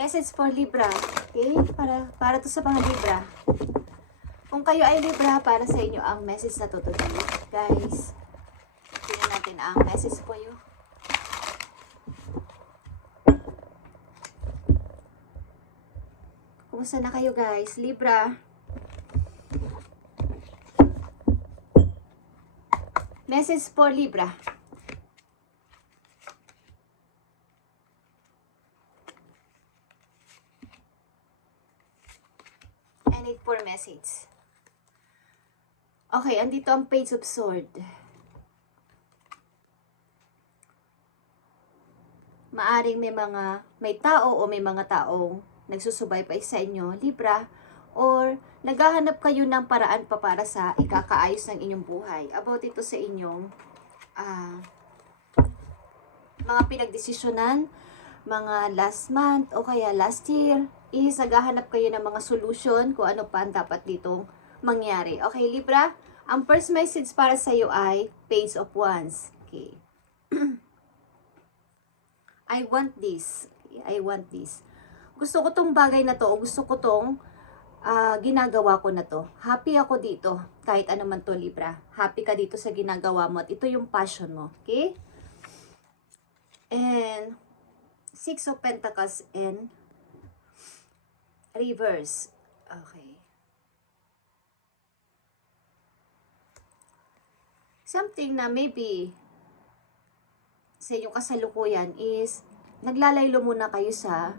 Message for Libra. Okay? Para to sa mga Libra. Kung kayo ay Libra, para sa inyo ang message na to today. Guys, tingnan natin ang message for you. Kumusta na kayo guys? Libra. Message for Libra. I need for message. Okay, andito ang Page of Swords. Maaring may tao o may mga taong nagsusubaybay sa inyo, Libra, or naghahanap kayo ng paraan pa para sa ikakaayos ng inyong buhay. About ito sa inyong mga pinagdesisyonan, mga last month o kaya last year, is naghahanap kayo ng mga solution kung ano pa ang dapat ditong mangyari. Okay, Libra, ang first message para sa iyo ay Page of Wands. Okay. I want this. I want this. Gusto ko tong bagay na to, o gusto ko tong ginagawa ko na to. Happy ako dito, kahit ano man to, Libra. Happy ka dito sa ginagawa mo at ito yung passion mo. Okay? And Six of Pentacles in reverse. Okay. Something na maybe sa inyong kasalukuyan is naglalaylo muna kayo sa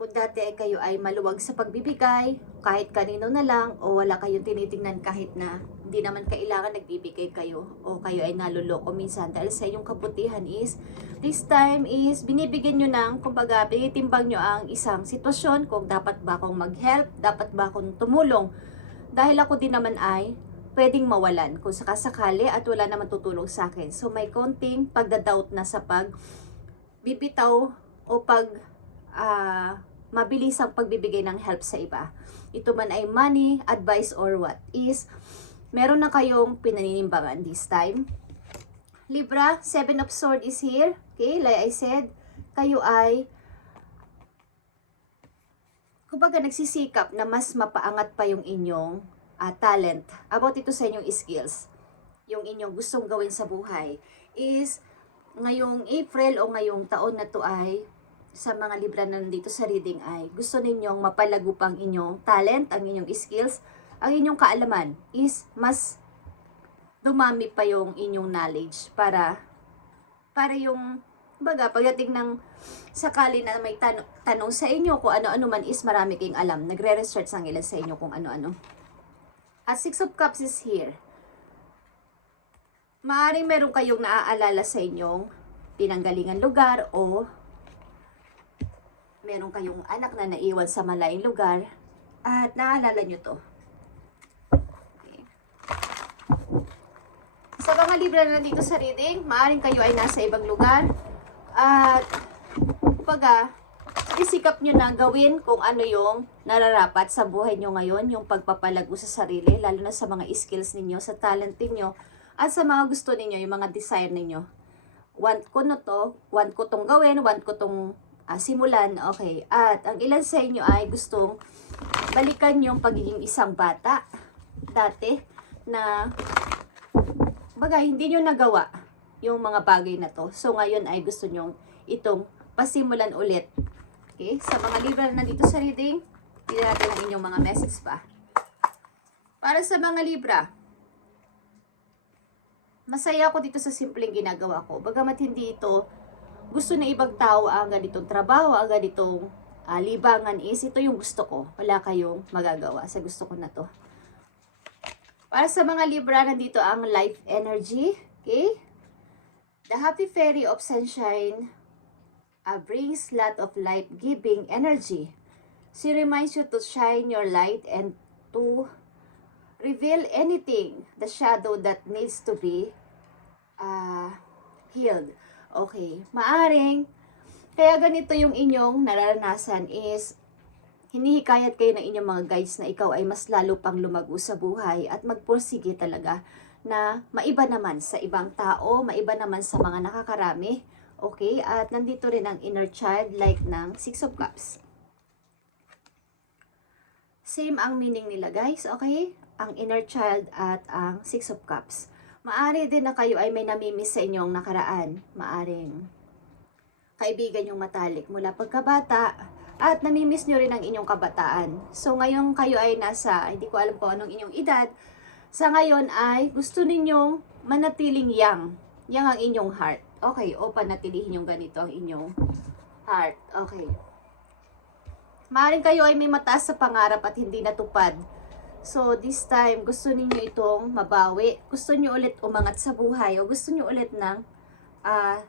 kung dati ay kayo ay maluwag sa pagbibigay, kahit kanino na lang, o wala kayong tinitingnan kahit na hindi naman kailangan nagbibigay kayo, o kayo ay naluloko minsan dahil sa inyong kabutihan is, this time is binibigyan nyo ng, kumbaga, pinitimbang nyo ang isang sitwasyon kung dapat ba akong mag-help, dapat ba akong tumulong, dahil ako din naman ay pwedeng mawalan kung sakasakali at wala naman tutulong sa akin. So may konting pagdadoubt na sa pagbibitaw o mabilis ang pagbibigay ng help sa iba. Ito man ay money, advice, or what is, meron na kayong pinaninimbangan this time. Libra, Seven of Swords is here. Okay, like I said, kayo ay kumbaga nagsisikap na mas mapaangat pa yung inyong talent. About ito sa inyong skills, yung inyong gustong gawin sa buhay is ngayong April o ngayong taon na to ay sa mga Libra na nandito sa reading ay gusto ninyong mapalago pang inyong talent, ang inyong skills, ang inyong kaalaman is mas dumami pa yung inyong knowledge para yung baga pagdating ng sakali na may tanong sa inyo kung ano-ano man is marami kayong alam. Nagre-research ang ilan sa inyo kung ano-ano. At Six of Cups is here. Maaring meron kayong naaalala sa inyong pinanggalingan lugar o meron kayong anak na naiwan sa malayong lugar at naalala nyo to. Okay. Sa mga Libra na nandito sa reading, maaaring kayo ay nasa ibang lugar at isikap nyo na gawin kung ano yung nararapat sa buhay nyo ngayon, yung pagpapalago sa sarili, lalo na sa mga skills ninyo, sa talent ninyo, at sa mga gusto ninyo, yung mga desire ninyo. Want ko na to, want ko tong gawin, want ko tong simulan, okay. At ang ilan sa inyo ay gustong balikan yung pagiging isang bata dati na hindi nyo nagawa yung mga bagay na to. So ngayon ay gusto nyo itong pasimulan ulit. Okay, sa mga Libra na nandito sa reading, tingnan natin ang inyong mga message pa. Para sa mga Libra, masaya ako dito sa simpleng ginagawa ko. Bagamat hindi ito gusto na ibang tao ang ganitong trabaho, ang ganitong libangan is, ito yung gusto ko. Wala kayong magagawa sa gusto ko na to. Para sa mga Libra, nandito ang life energy. Okay? The Happy Fairy of Sunshine brings lot of life-giving energy. She reminds you to shine your light and to reveal anything, the shadow that needs to be healed. Okay, maaring, kaya ganito yung inyong nararanasan is, hinihikayat kayo ng inyong mga guides na ikaw ay mas lalo pang lumago sa buhay at magpursige talaga na maiba naman sa ibang tao, maiba naman sa mga nakakarami, Okay? At nandito rin ang inner child like ng Six of Cups. Same ang meaning nila guys, okay? Ang inner child at ang Six of Cups. Maari din na kayo ay may namimiss sa inyong nakaraan. Maaring kaibigan yung matalik mula pagkabata at namimiss nyo rin ang inyong kabataan. So ngayon kayo ay nasa, hindi ko alam kung anong inyong edad, sa ngayon ay gusto ninyong manatiling young. Young ang inyong heart. Okay, o panatilihin yung ganito ang inyong heart. Okay. Maaaring kayo ay may mataas sa pangarap at hindi natupad. So this time, gusto niyo itong mabawi. Gusto niyo ulit umangat sa buhay o gusto niyo ulit ng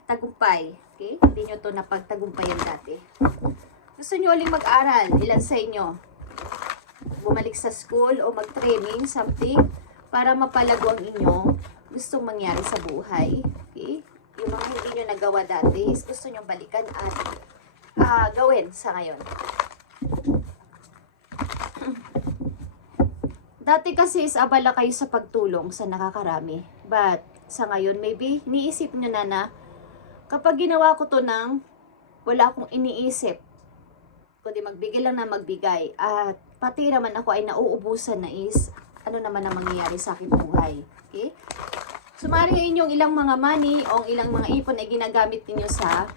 tagumpay. Okay? Hindi nyo to napagtagumpayan dati. Gusto nyo uling mag-aral. Ilan sa inyo? Bumalik sa school o mag-training, something, para mapalago ang inyong gustong mangyari sa buhay. Okay? Yung mga hindi nyo nagawa dati, is gusto nyo balikan at gawin sa ngayon. Dati kasi is abala kayo sa pagtulong sa nakakarami. But sa ngayon, maybe, iniisip nyo na kapag ginawa ko to ng wala akong iniisip, kundi magbigay lang na magbigay, at pati naman ako ay nauubusan na is, ano naman ang mangyayari sa aking buhay. Okay? So, maaaring inyong ilang mga money o ilang mga ipon ay ginagamit niyo sa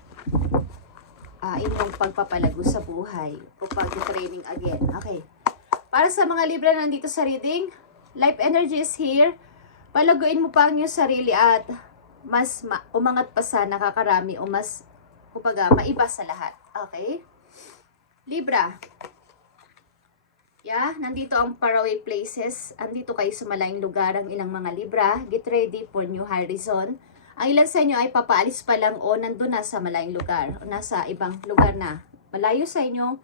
inyong pagpapalago sa buhay o pag-training again. Okay. Para sa mga Libra na nandito sa reading, life energy is here. Palaguin mo pa ang iyong sarili at mas umangat pa sa nakakarami o mas, kumbaga, maiba sa lahat. Okay? Libra. Yeah, nandito ang faraway places. Andito kayo sa malayong lugar ang ilang mga Libra. Get ready for new horizon. Ang ilan sa inyo ay papaalis pa lang o nandun na sa malayong lugar. O nasa ibang lugar na. Malayo sa inyong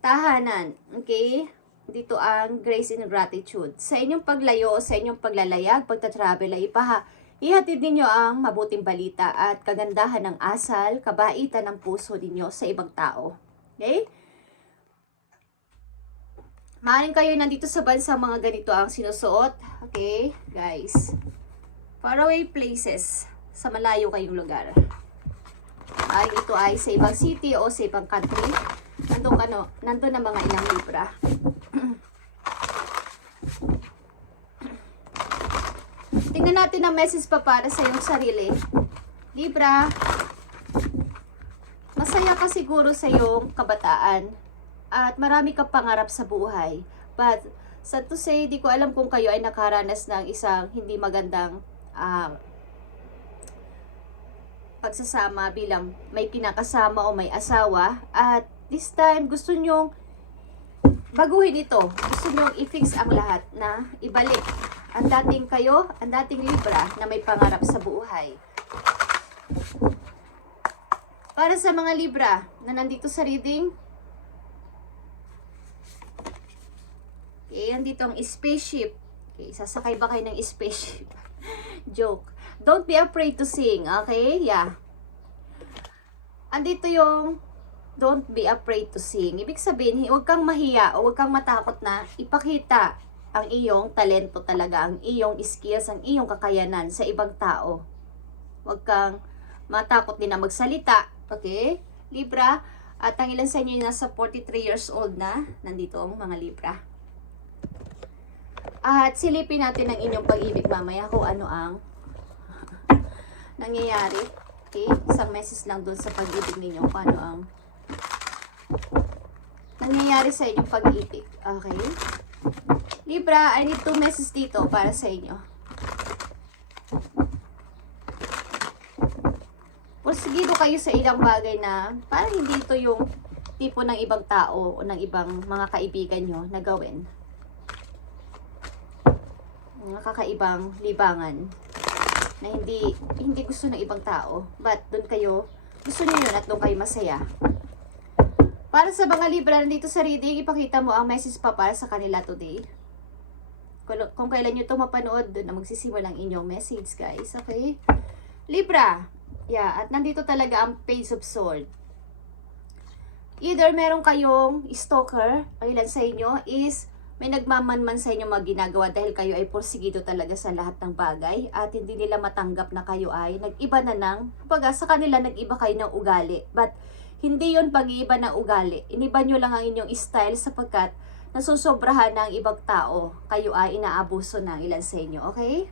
tahanan. Okay? Dito ang grace and gratitude. Sa inyong paglayo, sa inyong paglalayag, pagta-travel ay ihatid ninyo ang mabuting balita at kagandahan ng asal, kabaitan ng puso ninyo sa ibang tao. Okay? Maaaring kayo nandito sa bansa mga ganito ang sinusuot. Okay, guys. Faraway places. Sa malayo kayong lugar. Ay, ito ay sa ibang city o sa ibang country. Nandun ang mga ilang Libra. Tingnan natin ang message pa para sa iyong sarili. Libra, masaya ka siguro sa iyong kabataan at marami kang pangarap sa buhay. But, sad to say, di ko alam kung kayo ay nakaranas ng isang hindi magandang pagsasama bilang may kinakasama o may asawa. At this time, gusto nyong baguhin ito. Gusto nyong i-fix ang lahat na ibalik ang dating kayo, ang dating Libra na may pangarap sa buhay. Para sa mga Libra na nandito sa reading, okay, nandito ang spaceship. Okay, sasakay ba kayo ng spaceship? Joke. Don't be afraid to sing, okay? Yeah. Andito yung don't be afraid to sing. Ibig sabihin, huwag kang mahiya o huwag kang matakot na ipakita ang iyong talento talaga, ang iyong skills, ang iyong kakayanan sa ibang tao. Huwag kang matakot din na magsalita. Okay? Libra, at ang ilan sa inyo nasa 43 years old na, nandito ang mga Libra. At silipin natin ang inyong pag-ibig mamaya kung ano ang nangyayari. Okay? Isang message lang doon sa pag-ibig ninyo kung ano ang nangyayari sa inyong pag-ibig. Okay? Libra, I need 2 messages dito para sa inyo. Porsigido kayo sa ilang bagay na parang hindi ito yung tipo ng ibang tao o ng ibang mga kaibigan nyo na gawin. Mga kakaibang libangan na hindi gusto ng ibang tao. But doon kayo, gusto nyo yun at doon kayo masaya. Para sa mga Libra nandito sa reading, ipakita mo ang message pa para sa kanila today. Kung kailan nyo ito mapanood, doon na magsisimula ang inyong message, guys. Okay? Libra. Yeah, at nandito talaga ang Page of Swords. Either meron kayong stalker, o ilan sa inyo, is may nagmamanman sa inyo mga ginagawa dahil kayo ay porsigido talaga sa lahat ng bagay at hindi nila matanggap na kayo ay nag-iba na ng, kumbaga sa kanila nag-iba kayo ng ugali. But hindi yon pag-iiba ng ugali. Iniba nyo lang ang inyong style sapagkat nasusobrahan ng ibang tao. Kayo ay inaabuso ng ilan sa inyo. Okay?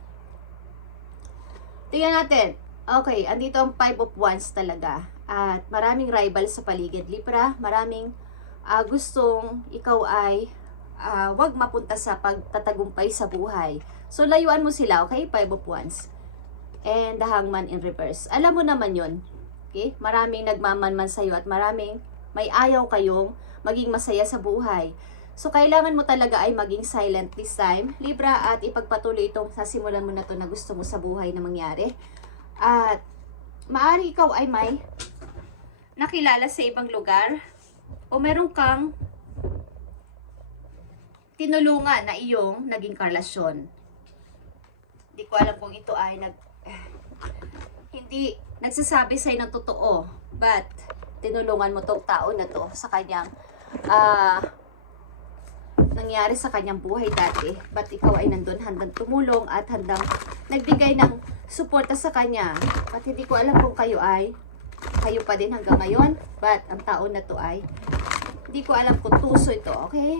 Tingnan natin. Okay, andito ang 5 of Wands talaga. At maraming rival sa paligid, Libra. Maraming gustong ikaw ay wag mapunta sa pagtatagumpay sa buhay. So, layuan mo sila, okay? 5 of Wands. And the Hangman in reverse. Alam mo naman yun. Okay? Maraming nagmamanman sa'yo at maraming may ayaw kayong maging masaya sa buhay. So, kailangan mo talaga ay maging silent this time, Libra, at ipagpatuloy itong sasimulan mo na to na gusto mo sa buhay na mangyari. At maaari ikaw ay may nakilala sa ibang lugar o meron kang tinulungan na iyong naging karelasyon. Hindi ko alam kung ito ay hindi nagsasabi sa'yo ng totoo, but tinulungan mo tong tao na to sa kanyang nangyari sa kanyang buhay dati, but ikaw ay nandun handang tumulong at handang nagbigay ng suporta sa kanya. At hindi ko alam kung kayo pa din hanggang ngayon, but ang tao na to ay hindi ko alam kung tuso ito, okay?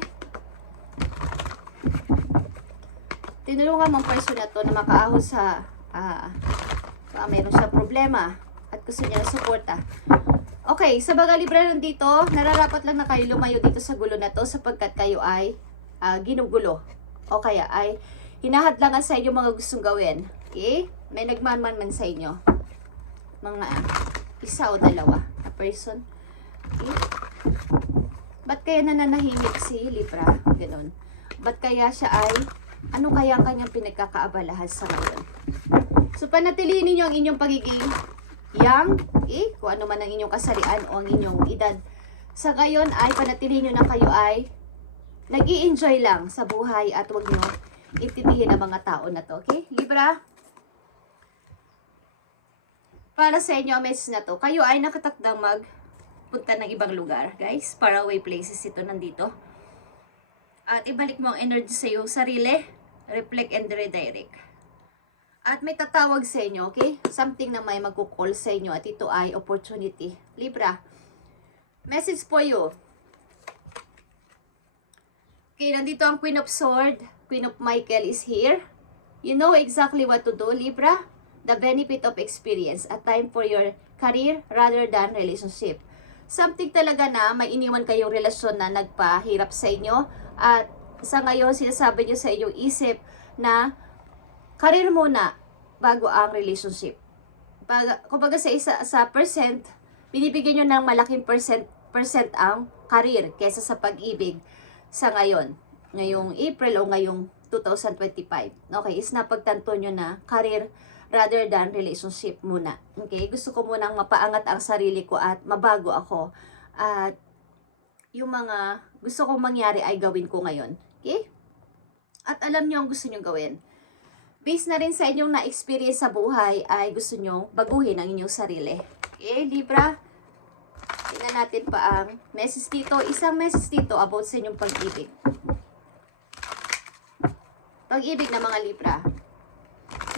Tinulungan mong person na to na makaahon sa mayroon siya problema at gusto niya ng suporta. Okay, sa mga Libra nandito, nararapat lang na kayo lumayo dito sa gulo na to sapagkat kayo ay ginugulo o kaya ay hinahadlangan sa inyo mga gustong gawin. Okay? May nagmanman sa inyo. Mga isa o dalawa na person. Okay? Ba't kaya nananahimik si Libra? Ganon. Ba't kaya siya ay ano kaya ang kanyang pinagkakaabalahan sa ngayon? So, panatilihin ninyo ang inyong pagiging young, kung ano man ang inyong kasarian o ang inyong edad. Sa ngayon ay panatilihin nyo na kayo ay nag-i-enjoy lang sa buhay at huwag nyo intindihin ang mga tao na to. Okay? Libra? Para sa inyo, ang message na to, kayo ay nakatakdang magpunta ng ibang lugar, guys. Faraway places ito nandito. At ibalik mo ang energy sa iyong sarili, reflect and redirect. At may tatawag sa inyo, okay? Something na may magkukall sa inyo at ito ay opportunity. Libra, message for you. Okay, nandito ang Queen of Swords. Queen of Michael is here. You know exactly what to do, Libra. The benefit of experience. A time for your career rather than relationship. Something talaga na may iniwan kayong relasyon na nagpahirap sa inyo. At sa ngayon, sinasabi nyo sa inyong isip na career muna bago ang relationship. Kumbaga sa percent, binibigyan nyo ng malaking percent ang career kesa sa pag-ibig sa ngayon. Ngayong April o ngayong 2025. Okay, is napagtanto nyo na career rather than relationship muna. Okay, gusto ko munang mapaangat ang sarili ko at mabago ako. At yung mga gusto kong mangyari ay gawin ko ngayon. Okay? At alam nyo ang gusto nyo gawin. Based na rin sa inyong na-experience sa buhay ay gusto nyo baguhin ang inyong sarili. Okay, Libra? Tingnan natin pa ang message dito. Isang message dito about sa inyong pag-ibig. Pag-ibig na mga Libra.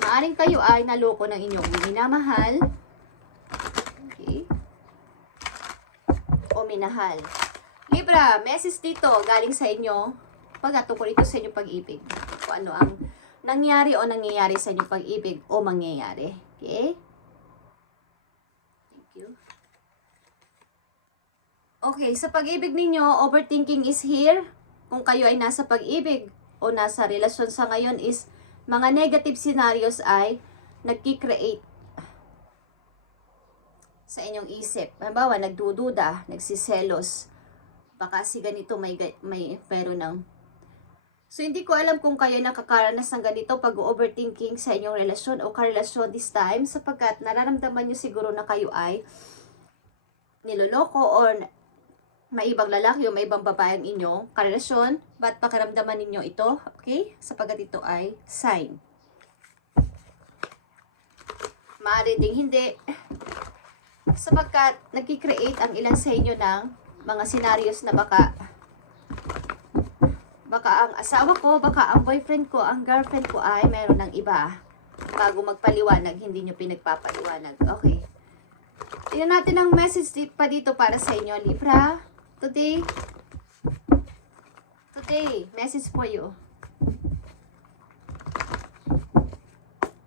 Maaring kayo ay naloko ng inyong minamahal. Okay? O minahal. Libra, message dito galing sa inyo pagkatungkol ito sa inyong pag-ibig. Kung ano ang nangyari o nangyayari sa inyong pag-ibig o mangyayari. Okay? Thank you. Okay, sa pag-ibig ninyo, overthinking is here. Kung kayo ay nasa pag-ibig o nasa relasyon sa ngayon is mga negative scenarios ay nagki-create sa inyong isip. Halimbawa, nagdududa, nagsiselos. Baka si ganito may pero ng. So, hindi ko alam kung kayo nakakaranas ng ganito pag-overthinking sa inyong relasyon o karelasyon this time sapagkat nararamdaman nyo siguro na kayo ay niloloko or may ibang lalaki o may ibang babae ang inyong karelasyon. But pakiramdaman ninyo ito, okay? Sapagkat ito ay sign. Maaari ding hindi. Sapagkat nagki-create ang ilan sa inyo ng mga scenarios na baka Baka ang asawa ko, baka ang boyfriend ko, ang girlfriend ko ay meron ng iba. Bago magpaliwanag, hindi nyo pinagpapaliwanag. Okay. Tingnan natin ang message pa dito para sa inyo, Libra. Today, message for you.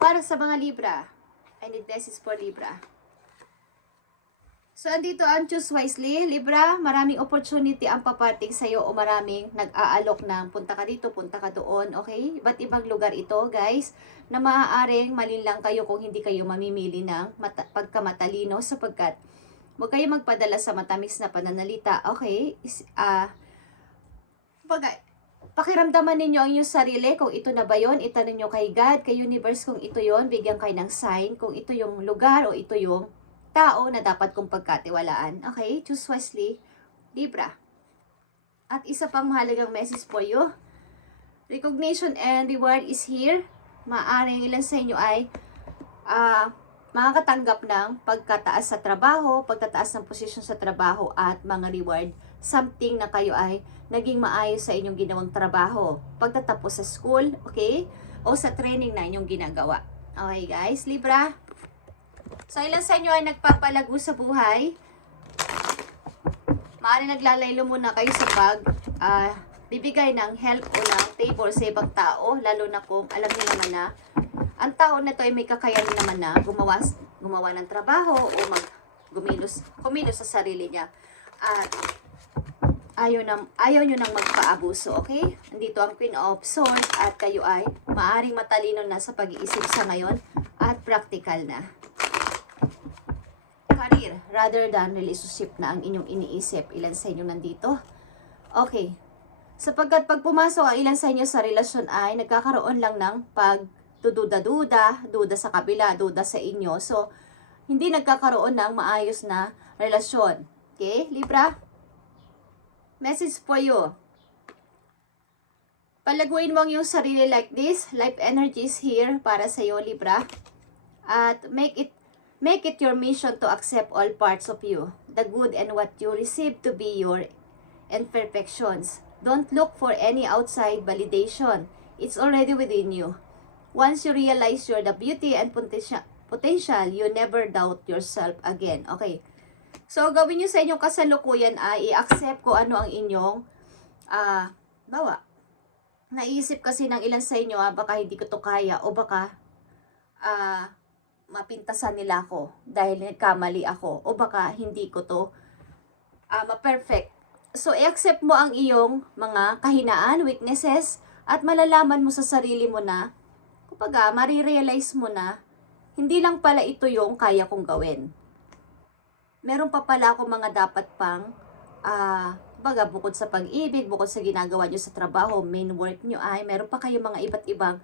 Para sa mga Libra, I need message for Libra. So, andito ang choose wisely. Libra, maraming opportunity ang paparting sa'yo o maraming nag-aalok ng punta ka dito, punta ka doon, okay? Iba't ibang lugar ito, guys, na maaaring malinlang kayo kung hindi kayo mamimili ng pagkamatalino sapagkat huwag kayo magpadala sa matamis na pananalita, okay? Pakiramdaman ninyo ang inyong sarili kung ito na ba yun, itanong nyo kay God, kay universe kung ito yon, bigyan kayo ng sign kung ito yung lugar o ito yung tao na dapat kong pagkatiwalaan. Okay? Choose wisely, Libra. At isa pang mahalagang message for you. Recognition and reward is here. Maaring ilan sa inyo ay makakatanggap ng pagkataas sa trabaho, pagtataas ng posisyon sa trabaho at mga reward. Something na kayo ay naging maayos sa inyong ginawang trabaho. Pagtatapos sa school, okay? O sa training na inyong ginagawa. Okay guys, Libra. So, ilan sa inyo ay nagpapalago sa buhay? Maaari naglalaylo muna kayo sa bibigay ng help o ng favor sa ibang tao, lalo na kung alam niyo naman na ang tao na to ay may kakayahan naman na gumawa ng trabaho o kumilos sa sarili niya. At ayaw nyo nang magpaabuso, okay? Nandito ang Queen of Swords at kayo ay maaring matalino na sa pag-iisip sa ngayon at practical na. Career rather than relationship na ang inyong iniisip. Ilan sa inyo nandito? Okay. Sapagkat pag pumasok ang ilan sa inyo sa relasyon ay nagkakaroon lang ng duda sa kabila, duda sa inyo. So, hindi nagkakaroon ng maayos na relasyon. Okay, Libra? Message for you. Palaguin mo ang iyong sarili like this. Life energy is here para sa iyo, Libra. At make it your mission to accept all parts of you, the good and what you receive to be your imperfections. Don't look for any outside validation. It's already within you. Once you realize you're the beauty and potential, you never doubt yourself again. Okay. So, gawin nyo sa inyong kasalukuyan ay i-accept ko ano ang inyong naisip kasi ng ilan sa inyo, baka hindi ko to kaya o baka mapintasan nila ako dahil nagkamali ako o baka hindi ko to ma-perfect. So, i-accept mo ang iyong mga kahinaan, weaknesses, at malalaman mo sa sarili mo na, kumbaga, marirealize mo na, hindi lang pala ito yung kaya kong gawin. Meron pa pala akong mga dapat pang, bukod sa pag-ibig, bukod sa ginagawa nyo sa trabaho, main work nyo ay, meron pa kayong mga iba't ibang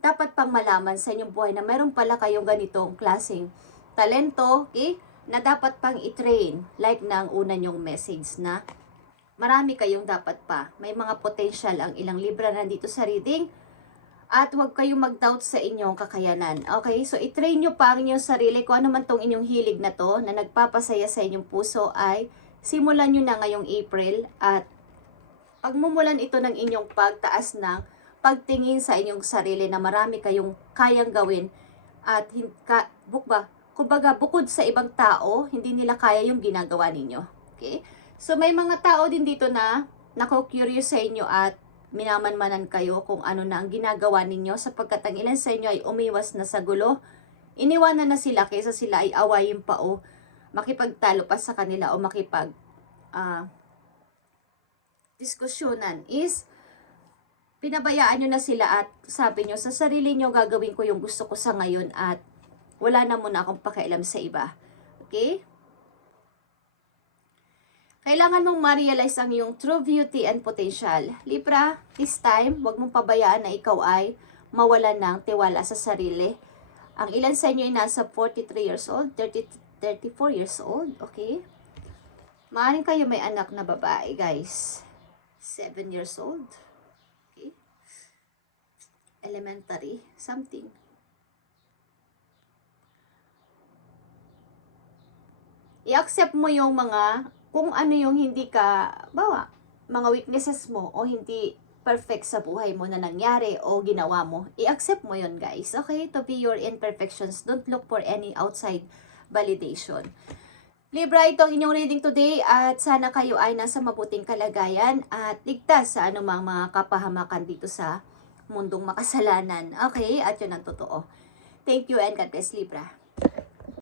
dapat pang malaman sa inyong buhay na meron pala kayong ganitong klaseng talento, okay, na dapat pang i-train. Like ng una nyong message na marami kayong dapat pa. May mga potential ang ilang Libra nandito sa reading at huwag kayong mag-doubt sa inyong kakayanan. Okay, so i-train nyo pa ang inyong sarili kung ano man tong inyong hilig na to na nagpapasaya sa inyong puso ay simulan nyo na ngayong April at pagmumulan ito ng inyong pagtaas ng pagtingin sa inyong sarili na marami kayong kayang gawin at kumbaga bukod sa ibang tao, hindi nila kaya yung ginagawa ninyo. Okay? So may mga tao din dito na nako-curious sa inyo at minamanmanan kayo kung ano na ang ginagawa ninyo sapagkat ang ilan sa inyo ay umiwas na sa gulo. Iniwanan na sila kaysa sila ay awayin pa o makipagtalo pa sa kanila o diskusyonan is pinabayaan nyo na sila at sabi nyo sa sarili nyo gagawin ko yung gusto ko sa ngayon at wala na muna akong pakialam sa iba. Okay? Kailangan mong ma-realize ang iyong true beauty and potential. Libra, this time, huwag mong pabayaan na ikaw ay mawalan ng tiwala sa sarili. Ang ilan sa inyo ay nasa 43 years old, 34 years old, okay? Maaaring kayo may anak na babae, guys. 7 years old. Okay? Elementary, something. I-accept mo yung mga, kung ano yung hindi ka, mga weaknesses mo o hindi perfect sa buhay mo na nangyari o ginawa mo. I-accept mo yun, guys. Okay? To be your imperfections. Don't look for any outside validation. Libra, ito ang inyong reading today at sana kayo ay nasa mabuting kalagayan at ligtas sa anumang mga kapahamakan dito sa mundong makasalanan. Okay? At yun ang totoo. Thank you and God bless, Libra.